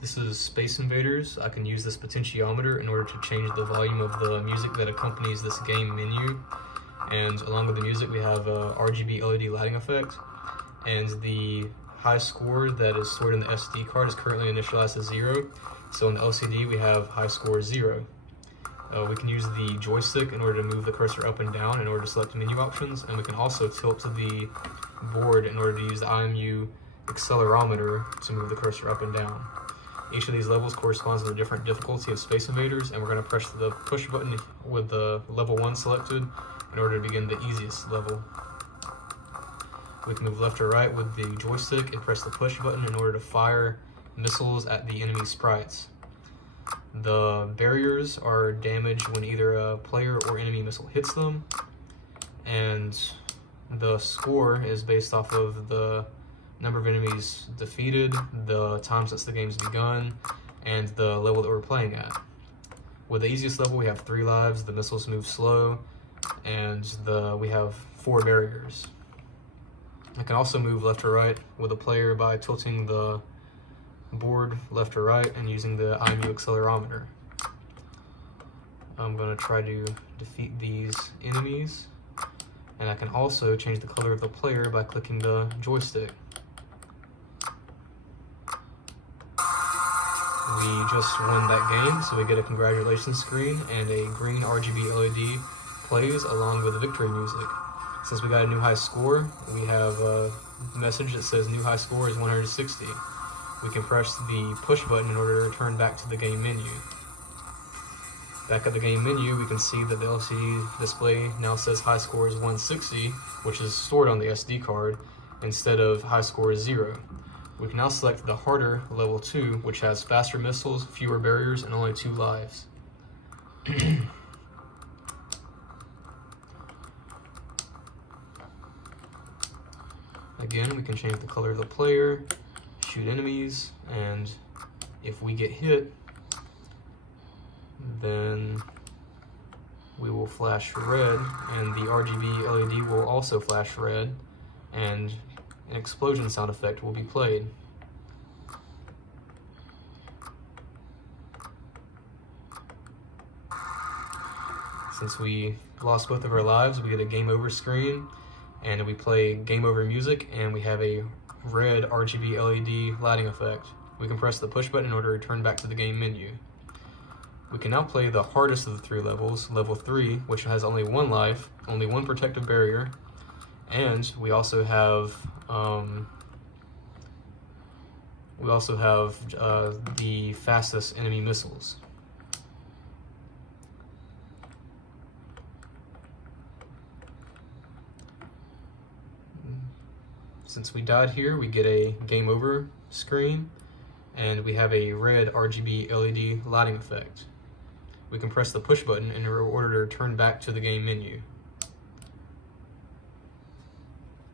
This is Space Invaders. I can use this potentiometer in order to change the volume of the music that accompanies this game menu. And along with the music, we have a RGB LED lighting effect. And the high score that is stored in the SD card is currently initialized as 0. So in the LCD, we have high score 0. We can use the joystick in order to move the cursor up and down in order to select menu options. And we can also tilt to the board in order to use the IMU accelerometer to move the cursor up and down. Each of these levels corresponds to a different difficulty of Space Invaders, and we're going to press the push button with the level 1 selected in order to begin the easiest level. We can move left or right with the joystick and press the push button in order to fire missiles at the enemy sprites. The barriers are damaged when either a player or enemy missile hits them, and the score is based off of the number of enemies defeated, the time since the game's begun, and the level that we're playing at. With the easiest level, we have 3 lives, the missiles move slow, and we have 4 barriers. I can also move left or right with a player by tilting the board left or right and using the IMU accelerometer. I'm going to try to defeat these enemies, and I can also change the color of the player by clicking the joystick. We just won that game, so we get a congratulations screen, and a green RGB LED plays along with the victory music. Since we got a new high score, we have a message that says new high score is 160. We can press the push button in order to return back to the game menu. Back at the game menu, we can see that the LCD display now says high score is 160, which is stored on the SD card, instead of high score is 0. We can now select the harder level 2, which has faster missiles, fewer barriers, and only 2 lives. Again, we can change the color of the player, shoot enemies, and if we get hit, then we will flash red, and the RGB LED will also flash red, and an explosion sound effect will be played. Since we lost both of our lives, we get a game over screen, and we play game over music, and we have a red RGB LED lighting effect. We can press the push button in order to return back to the game menu. We can now play the hardest of the 3 levels, level 3, which has only 1 life, only 1 protective barrier, and we also have the fastest enemy missiles. Since we died here, we get a game over screen, and we have a red RGB LED lighting effect. We can press the push button in order to return back to the game menu.